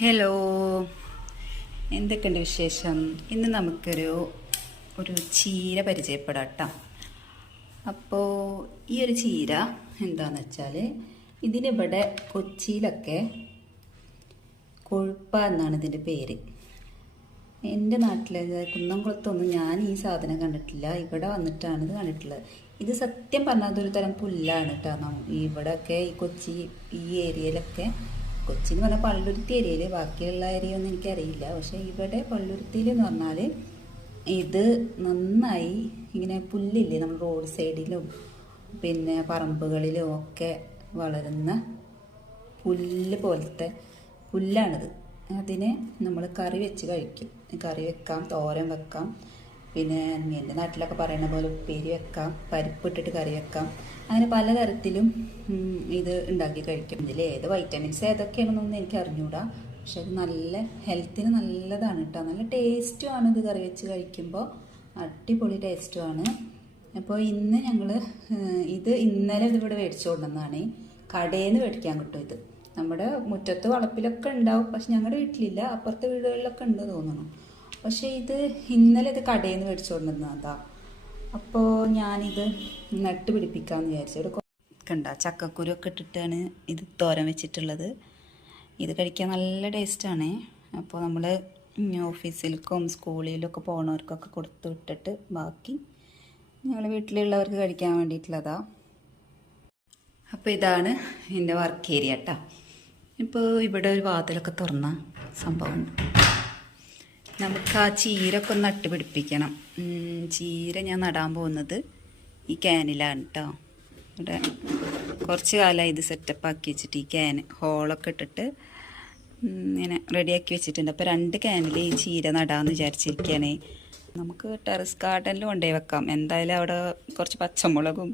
Hello, എന്തൊക്കെയുണ്ട് വിശേഷം? ഇന്ന് നമുക്കൊരു ചീര പരിചയപ്പെടാം കേട്ടോ. അപ്പോൾ ഈ ഒരു ചീര എന്താണെന്ന് വെച്ചാൽ ഇതിനിവിടെ കൊച്ചിയിലൊക്കെ കൊഴുപ്പ എന്നാണ് ഇതിൻ്റെ പേര്. എൻ്റെ നാട്ടിലെ കുന്നംകുളത്തൊന്നും ഞാൻ ഈ സാധനം കണ്ടിട്ടില്ല, ഇവിടെ വന്നിട്ടാണ് ഇത് കണ്ടിട്ടുള്ളത്. ഇത് സത്യം പറഞ്ഞാൽ അതൊരു തരം പുല്ലാണ് കേട്ടോ. ഇവിടെയൊക്കെ ഈ കൊച്ചി ഈ ഏരിയയിലൊക്കെ, കൊച്ചി എന്ന് പറഞ്ഞാൽ പള്ളുരുത്തി ഏരിയയിൽ, ബാക്കിയുള്ള ഏരിയ ഒന്നും എനിക്കറിയില്ല. പക്ഷേ ഇവിടെ പള്ളുരുത്തിയിൽ എന്ന് പറഞ്ഞാൽ ഇത് നന്നായി ഇങ്ങനെ പുല്ലില്ലേ, നമ്മൾ റോഡ് സൈഡിലും പിന്നെ പറമ്പുകളിലും ഒക്കെ വളരുന്ന പുല്ല് പോലത്തെ പുല്ലാണിത്. അതിനെ നമ്മൾ കറി വെച്ച് കഴിക്കും. കറി വെക്കാം, തോരൻ വെക്കാം, പിന്നെ എൻ്റെ നാട്ടിലൊക്കെ പറയുന്ന പോലെ ഉപ്പേരി വെക്കാം, പരിപ്പിട്ടിട്ട് കറി വെക്കാം, അങ്ങനെ പലതരത്തിലും ഇത് ഉണ്ടാക്കി കഴിക്കും. ഇതിൽ ഏത് വൈറ്റമിൻസ് ഏതൊക്കെയാണെന്നൊന്നും എനിക്ക് അറിഞ്ഞൂടാ. പക്ഷെ അത് നല്ല ഹെൽത്തിന് നല്ലതാണ് കേട്ടോ. നല്ല ടേസ്റ്റുമാണ് ഇത് കറി വെച്ച് കഴിക്കുമ്പോൾ, അടിപൊളി ടേസ്റ്റുമാണ്. അപ്പോൾ ഇന്ന് ഞങ്ങൾ ഇന്നലെ ഇതിവിടെ മേടിച്ചു കൊണ്ടുവന്നതാണ്. കടയിൽ നിന്ന് മേടിക്കാൻ കിട്ടും ഇത്. നമ്മുടെ മുറ്റത്ത് വളപ്പിലൊക്കെ ഉണ്ടാവും, പക്ഷെ ഞങ്ങളുടെ വീട്ടിലില്ല, അപ്പുറത്തെ വീടുകളിലൊക്കെ ഉണ്ട് തോന്നുന്നു. പക്ഷേ ഇന്നലെ ഇത് കടയിൽ നിന്ന് മേടിച്ചു കൊണ്ടുവന്നതാ. അപ്പോൾ ഞാനിത് നട്ട് പിടിപ്പിക്കാമെന്ന് വിചാരിച്ചു. ഒരു കണ്ട ചക്കക്കുരു ഒക്കെ ഇട്ടിട്ടാണ് ഇത് തോരൻ വെച്ചിട്ടുള്ളത്. ഇത് കഴിക്കാൻ നല്ല ടേസ്റ്റാണ്. അപ്പോൾ നമ്മൾ ഓഫീസിലേക്കും സ്കൂളിലൊക്കെ പോകുന്നവർക്കൊക്കെ കൊടുത്തു വിട്ടിട്ട് ബാക്കി ഞങ്ങൾ വീട്ടിലുള്ളവർക്ക് കഴിക്കാൻ വേണ്ടിയിട്ടുള്ളതാ. അപ്പോൾ ഇതാണ് എൻ്റെ വർക്ക് ഏരിയ കേട്ടോ. ഇപ്പോൾ ഇവിടെ ഒരു വാതിലൊക്കെ തുറന്ന സംഭവമുണ്ട്. നമുക്ക് ആ ചീരൊക്കെ ഒന്ന് നട്ട് പിടിപ്പിക്കണം. ചീര ഞാൻ നടാൻ പോകുന്നത് ഈ ക്യാനിലാണ് കേട്ടോ. ഇവിടെ കുറച്ച് കാലമായി ഇത് സെറ്റപ്പാക്കി വെച്ചിട്ട്, ഈ ക്യാൻ ഹോളൊക്കെ ഇട്ടിട്ട് ഇങ്ങനെ റെഡിയാക്കി വെച്ചിട്ടുണ്ട്. അപ്പോൾ 2 ക്യാനിൽ ഈ ചീര നടാമെന്ന് വിചാരിച്ചിരിക്കുകയാണ്. നമുക്ക് ടെറസ് ഗാർഡനിൽ കൊണ്ടുപോയി വെക്കാം. എന്തായാലും അവിടെ കുറച്ച് പച്ചമുളകും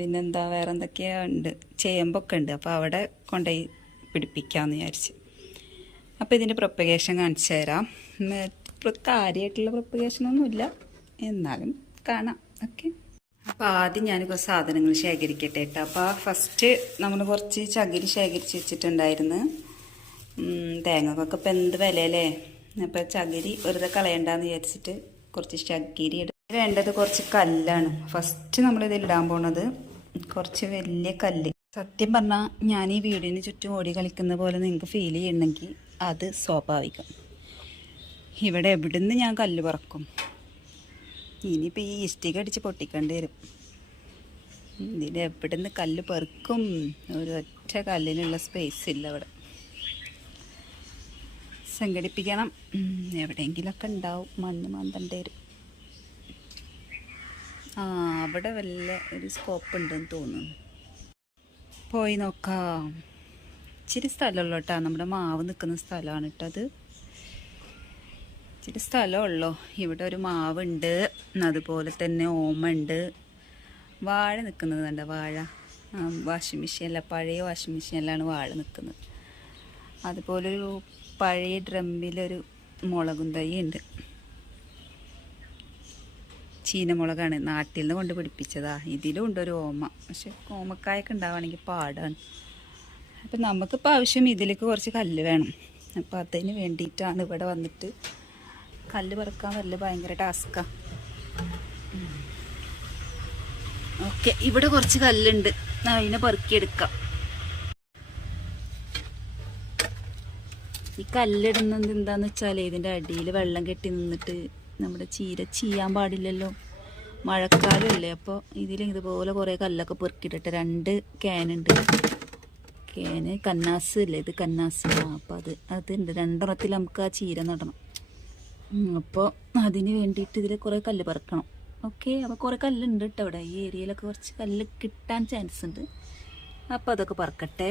പിന്നെന്താ വേറെ എന്തൊക്കെയോ ഉണ്ട്, ചേമ്പൊക്കെ ഉണ്ട്. അപ്പോൾ അവിടെ കൊണ്ടുപോയി പിടിപ്പിക്കാമെന്ന് വിചാരിച്ച്. അപ്പോൾ ഇതിൻ്റെ പ്രൊപ്പഗേഷൻ കാണിച്ചു തരാം. കാര്യമായിട്ടുള്ള പ്രൊപ്പഗേഷനൊന്നുമില്ല, എന്നാലും കാണാം. ഓക്കെ, അപ്പോൾ ആദ്യം ഞാൻ കുറച്ച് സാധനങ്ങൾ ശേഖരിക്കട്ടെ കേട്ടോ. അപ്പോൾ ഫസ്റ്റ് നമ്മൾ കുറച്ച് ചകിരി ശേഖരിച്ച് വെച്ചിട്ടുണ്ടായിരുന്നു. തേങ്ങക്കൊക്കെ ഇപ്പം എന്ത് വിലയല്ലേ. അപ്പോൾ ചകിരി വെറുതെ കളയണ്ടെന്ന് വിചാരിച്ചിട്ട് കുറച്ച് ചകിരി വേണ്ടത് കുറച്ച് കല്ലാണ്. ഫസ്റ്റ് നമ്മളിതിലിടാൻ പോണത് കുറച്ച് വലിയ കല്ല്. സത്യം പറഞ്ഞാൽ ഞാൻ ഈ വീടിന് ചുറ്റും ഓടി കളിക്കുന്ന പോലെ നിങ്ങൾക്ക് ഫീൽ ചെയ്യണമെങ്കിൽ അത് സ്വാഭാവികം. ഇവിടെ എവിടുന്ന് ഞാൻ കല്ല് പറക്കും. ഇനിയിപ്പോൾ ഈ ഇഷ്ടിക അടിച്ച് പൊട്ടിക്കേണ്ടി വരും. ഇതിൽ എവിടുന്ന് കല്ല് പെറുക്കും? ഒരൊറ്റ കല്ലിനുള്ള സ്പേസ് ഇല്ല ഇവിടെ. സംഘടിപ്പിക്കണം, എവിടെയെങ്കിലുമൊക്കെ ഉണ്ടാവും. മണ്ണ് മാന്തേണ്ടി വരും. അവിടെ വല്ല ഒരു സ്കോപ്പ് ഉണ്ടെന്ന് തോന്നുന്നു. പോയി നോക്കാം. ഇച്ചിരി സ്ഥലമുള്ളൂ കേട്ടോ. നമ്മുടെ മാവ് നിൽക്കുന്ന സ്ഥലമാണ് കേട്ടോ അത്. ഇച്ചിരി സ്ഥലമുള്ളൂ. ഇവിടെ ഒരു മാവുണ്ട്, അതുപോലെ തന്നെ ഓമുണ്ട്, വാഴ നിൽക്കുന്നത് കണ്ട. വാഴ വാഷിംഗ് മെഷീനല്ല, പഴയ വാഷിംഗ് മെഷീനിലാണ് വാഴ നിൽക്കുന്നത്. അതുപോലൊരു പഴയ ഡ്രമ്മിലൊരു മുളകും തൈ ഉണ്ട്. ചീനമുളകാണ്, നാട്ടിൽ നിന്ന് കൊണ്ട് പിടിപ്പിച്ചതാ. ഇതിലും ഉണ്ടൊരു ഓമ, പക്ഷെ ഓമക്കായൊക്കെ ഉണ്ടാവുകയാണെങ്കിൽ പാടാണ്. അപ്പം നമുക്കിപ്പോൾ ആവശ്യം ഇതിലേക്ക് കുറച്ച് കല്ല് വേണം. അപ്പോൾ അതിന് വേണ്ടിയിട്ടാണ് ഇവിടെ വന്നിട്ട് കല്ല് പറക്കാൻ. ഭയങ്കര ടാസ്ക്കാണ്. ഓക്കെ, ഇവിടെ കുറച്ച് കല്ലുണ്ട്, അതിനെ പെറുക്കിയെടുക്കാം. ഈ കല്ലിടുന്നത് എന്താണെന്ന് വെച്ചാൽ ഇതിൻ്റെ അടിയിൽ വെള്ളം കെട്ടി നിന്നിട്ട് നമ്മുടെ ചീര ചീയാൻ പാടില്ലല്ലോ, മഴക്കാലമല്ലേ. അപ്പോൾ ഇതുപോലെ കുറേ കല്ലൊക്കെ പെറുക്കിയിട്ടിട്ട് 2 ക്യാനുണ്ട്. ക്യാന് കന്നാസ് അല്ലേ, ഇത് കന്നാസ്. അപ്പോൾ അതുണ്ട് 2 നമുക്ക് ആ ചീര നടണം. അപ്പോൾ അതിന് വേണ്ടിയിട്ട് ഇതിൽ കുറേ കല്ല് പറക്കണം. ഓക്കെ, അപ്പോൾ കുറേ കല്ലുണ്ട് കേട്ടോ ഇവിടെ. ഈ ഏരിയയിലൊക്കെ കുറച്ച് കല്ല് കിട്ടാൻ ചാൻസ് ഉണ്ട്. അപ്പോൾ അതൊക്കെ പറക്കട്ടെ.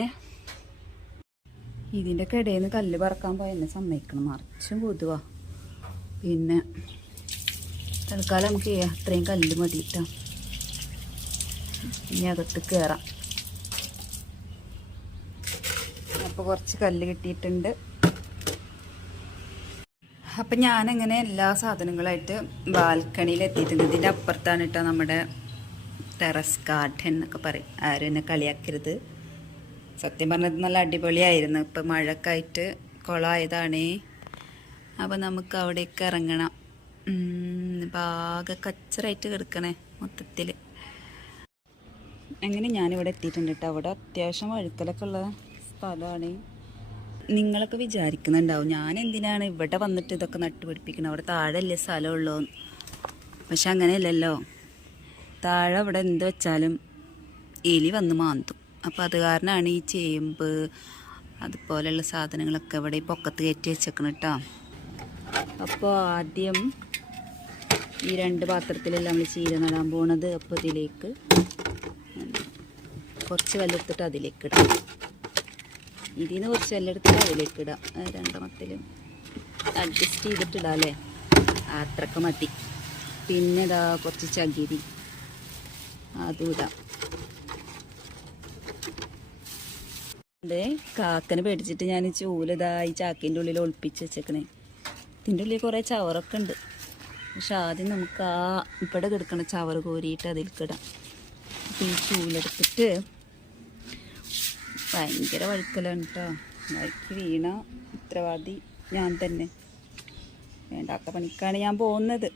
ഇതിൻ്റെ ഇടയിൽ നിന്ന് കല്ല് പറക്കാൻ പോയി എന്നെ സമ്മതിക്കണം, മറിച്ചും കൊതുവാ. പിന്നെ തൽക്കാലം നമുക്ക് അത്രയും കല്ല് മതിയിട്ടാ. ഇനി അകത്ത് കയറാം. അപ്പോൾ കുറച്ച് കല്ല് കിട്ടിയിട്ടുണ്ട്. അപ്പം ഞാനങ്ങനെ എല്ലാ സാധനങ്ങളായിട്ട് ബാൽക്കണിയിൽ എത്തിയിട്ടുണ്ട്. ഇതിൻ്റെ അപ്പുറത്താണ് കേട്ടോ നമ്മുടെ ടെറസ് ഗാർഡൻ എന്നൊക്കെ പറയും. ആരും എന്നെ കളിയാക്കരുത്. സത്യം പറഞ്ഞത് നല്ല അടിപൊളിയായിരുന്നു. ഇപ്പം മഴയൊക്കെ ആയിട്ട് കുളമായതാണേ. അപ്പോൾ നമുക്ക് അവിടേക്ക് ഇറങ്ങണം. ആകെ കച്ചറായിട്ട് കിടക്കണേ മൊത്തത്തിൽ. അങ്ങനെ ഞാനിവിടെ എത്തിയിട്ടുണ്ട് കേട്ടോ. അവിടെ അത്യാവശ്യം വഴുക്കലൊക്കെ ഉള്ള സ്ഥലമാണ്. നിങ്ങളൊക്കെ വിചാരിക്കുന്നുണ്ടാവും ഞാൻ എന്തിനാണ് ഇവിടെ വന്നിട്ട് ഇതൊക്കെ നട്ടുപിടിപ്പിക്കുന്നത്, അവിടെ താഴെയല്ലേ സ്ഥലമുള്ളൂ. പക്ഷെ അങ്ങനെയല്ലല്ലോ. താഴെ അവിടെ എന്ത് വെച്ചാലും എലി വന്ന് മാന്തും. അപ്പോൾ അത് കാരണമാണ് ഈ ചേമ്പ് അതുപോലെയുള്ള സാധനങ്ങളൊക്കെ ഇവിടെ ഈ പൊക്കത്ത് കയറ്റി വെച്ചേക്കണം കേട്ടോ. അപ്പോൾ ആദ്യം ഈ 2 പാത്രത്തിലെല്ലാം നമ്മൾ ചീര നടാൻ പോണത്. അപ്പോൾ ഇതിലേക്ക് കുറച്ച് വെല്ലെടുത്തിട്ട് അതിലേക്ക് ഇടാം. ഇതിൽ നിന്ന് കുറച്ച് വെല്ലെടുത്തിട്ട് അതിലേക്ക് ഇടാം. 2 അഡ്ജസ്റ്റ് ചെയ്തിട്ടിടാം അല്ലേ, അത്രക്ക് മതി. പിന്നെ ഇതാ കുറച്ച് ചകിരി അതും ഇടാം. കാക്കനെ പേടിച്ചിട്ട് ഞാൻ ചൂലിതാ ഈ ചാക്കിൻ്റെ ഉള്ളിൽ ഒളിപ്പിച്ച് വെച്ചേക്കണേ. ഇതിൻ്റെ ഉള്ളിൽ കുറേ ചവറൊക്കെ ഉണ്ട്. പക്ഷെ ആദ്യം നമുക്ക് ആ ഇവിടെ കിടക്കണ ചവറ് കോരിയിട്ട് അതിൽക്കിടാം. അപ്പോൾ ഈ ചൂലെടുത്തിട്ട് ഭയങ്കര വഴുക്കലാണ് കേട്ടോ. വഴുക്കി വീണ ഉത്തരവാദി ഞാൻ തന്നെ. വേണ്ടാത്ത പണിക്കാണ് ഞാൻ പോകുന്നത്.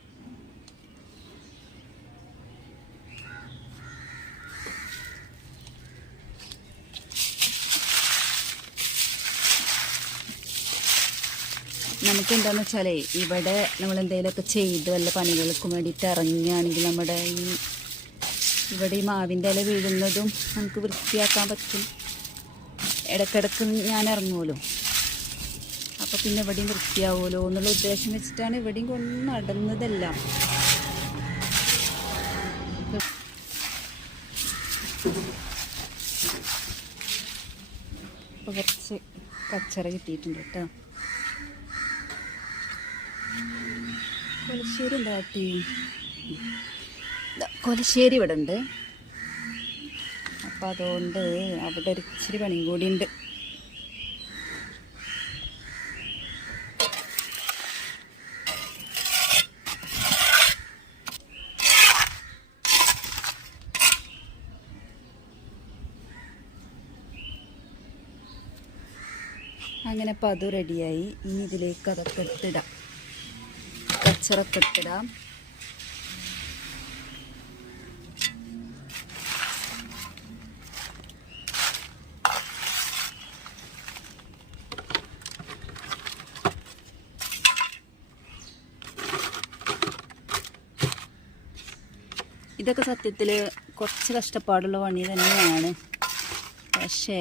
നമുക്കെന്താണെന്ന് വെച്ചാലേ ഇവിടെ നമ്മളെന്തെങ്കിലുമൊക്കെ ചെയ്ത് വല്ല പണികൾക്കും വേണ്ടിയിട്ട് ഇറങ്ങുകയാണെങ്കിൽ നമ്മുടെ ഇവിടെ ഈ മാവിൻ്റെ ഇല വീഴുന്നതും നമുക്ക് വൃത്തിയാക്കാൻ പറ്റും. ഇടയ്ക്കിടയ്ക്ക് ഞാൻ ഇറങ്ങുമല്ലോ, അപ്പോൾ പിന്നെ ഇവിടെയും വൃത്തിയാവുമല്ലോ എന്നുള്ള ഉദ്ദേശം വെച്ചിട്ടാണ് ഇവിടെയും കൊണ്ട് നടന്നതെല്ലാം. അപ്പോൾ കുറച്ച് കച്ചറ കിട്ടിയിട്ടുണ്ട് കേട്ടോ. കൊലശ്ശേരി എന്താട്ടി, കൊലശ്ശേരി ഇവിടെ ഉണ്ട്. അപ്പം അതുകൊണ്ട് അവിടെ ഒരു ഇച്ചിരി പണിയും കൂടി ഉണ്ട്. അങ്ങനെ അപ്പം അത് റെഡിയായി. ഇനി ഇതിലേക്ക് അതൊക്കെ ഇട്ടിടാം, കച്ചറൊക്കെ ഇട്ടിടാം. ഇതൊക്കെ സത്യത്തിൽ കുറച്ച് കഷ്ടപ്പാടുള്ള പണി തന്നെയാണ്. പക്ഷേ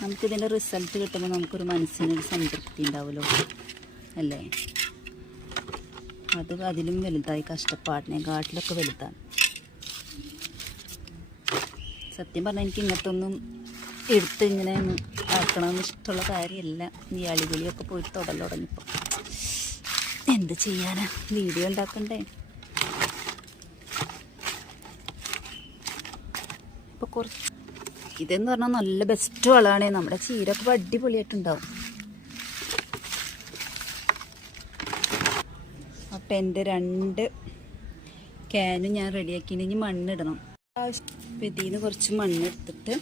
നമുക്കിതിൻ്റെ റിസൾട്ട് കിട്ടുമ്പോൾ നമുക്കൊരു മനസ്സിനൊരു സംതൃപ്തി ഉണ്ടാവുമല്ലോ അല്ലേ. അത് അതിലും വലുതായി, കഷ്ടപ്പാടിനെക്കാട്ടിലൊക്കെ വലുതാണ്. സത്യം പറഞ്ഞാൽ എനിക്ക് ഇങ്ങനത്തെ ഒന്നും എടുത്ത് ഇങ്ങനെ ആക്കണമെന്ന് ഇഷ്ടമുള്ള കാര്യമല്ല. ഈ അളികളിയൊക്കെ പോയിട്ട് തുടങ്ങിയപ്പോൾ എന്ത് ചെയ്യാനാ, വീഡിയോ ഉണ്ടാക്കണ്ടേ. ഇപ്പോൾ കുറച്ച് ഇതെന്ന് പറഞ്ഞാൽ നല്ല ബെസ്റ്റ് വളമാണ്. നമ്മുടെ ചീരൊക്കെ അടിപൊളിയായിട്ടുണ്ടാവും. അപ്പം എൻ്റെ 2 ക്യാനും ഞാൻ റെഡിയാക്കി. ഇനി മണ്ണിടണം. അപ്പം ഇതിൽ നിന്ന് കുറച്ച് മണ്ണെടുത്തിട്ട്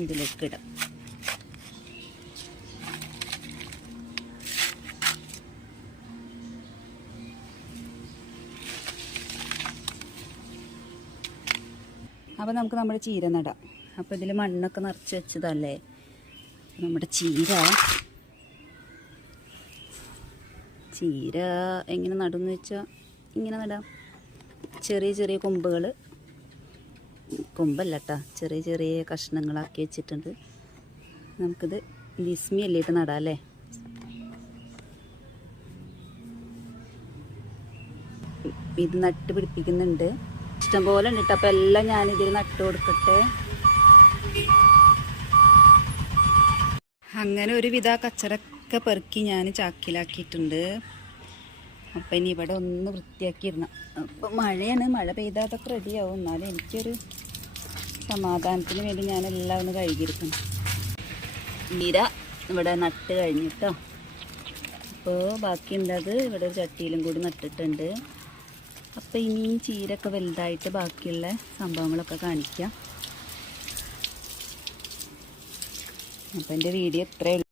ഇതിലേക്ക് ഇടാം. അപ്പോൾ നമുക്ക് നമ്മുടെ ചീര നടാം. അപ്പോൾ ഇതിൽ മണ്ണൊക്കെ നിറച്ച് വെച്ചതല്ലേ. നമ്മുടെ ചീര എങ്ങനെ നടുമെന്ന് വെച്ചാൽ ഇങ്ങനെ നടാം. ചെറിയ ചെറിയ കൊമ്പല്ല കേട്ടോ, ചെറിയ ചെറിയ കഷ്ണങ്ങളാക്കി വെച്ചിട്ടുണ്ട്. നമുക്കിത് ബിസ്മി അല്ലിട്ട് നടാം അല്ലേ. ഇത് നട്ട് പിടിപ്പിക്കുന്നുണ്ട്, ഇഷ്ടംപോലെ ഉണ്ട് കേട്ടോ. അപ്പോൾ എല്ലാം ഞാനിതിൽ നട്ട് കൊടുക്കട്ടെ. അങ്ങനെ ഒരുവിധ കച്ചറൊക്കെ പെറുക്കി ഞാൻ ചാക്കിലാക്കിയിട്ടുണ്ട്. അപ്പം ഇനി ഇവിടെ ഒന്ന് വൃത്തിയാക്കിയിരുന്നു. അപ്പം മഴയാണ്, മഴ പെയ്താൽ അതൊക്കെ റെഡിയാവും. എന്നാലും എനിക്കൊരു സമാധാനത്തിന് വേണ്ടി ഞാനെല്ലാം ഒന്ന് കഴുകിയിരിക്കണം. ചീര ഇവിടെ നട്ട് കഴിഞ്ഞിട്ടോ. അപ്പോൾ ബാക്കിയുണ്ടത് ഇവിടെ ഒരു ചട്ടിയിലും കൂടി നട്ടിട്ടുണ്ട്. അപ്പോൾ ഇനിയും ചീരൊക്കെ വലുതായിട്ട് ബാക്കിയുള്ള സംഭവങ്ങളൊക്കെ കാണിക്കാം. അപ്പോൾ എൻ്റെ വീഡിയോ ഇത്രയേ